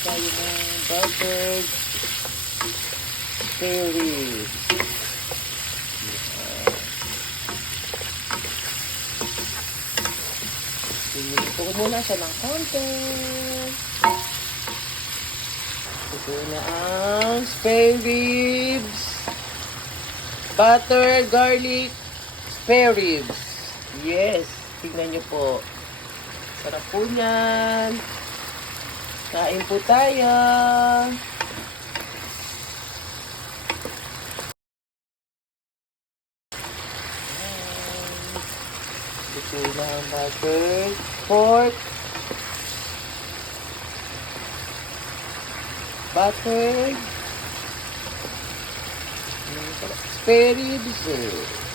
tayo ng buttered spare ribs. Pinito ko muna siya ng konti. Ito na ang spare ribs. Butter, garlic, spare ribs. Yes, tingnan nyo po. Sarap po yan. Kain po tayo. Ito na ang butter, pork, butter, spare ribs.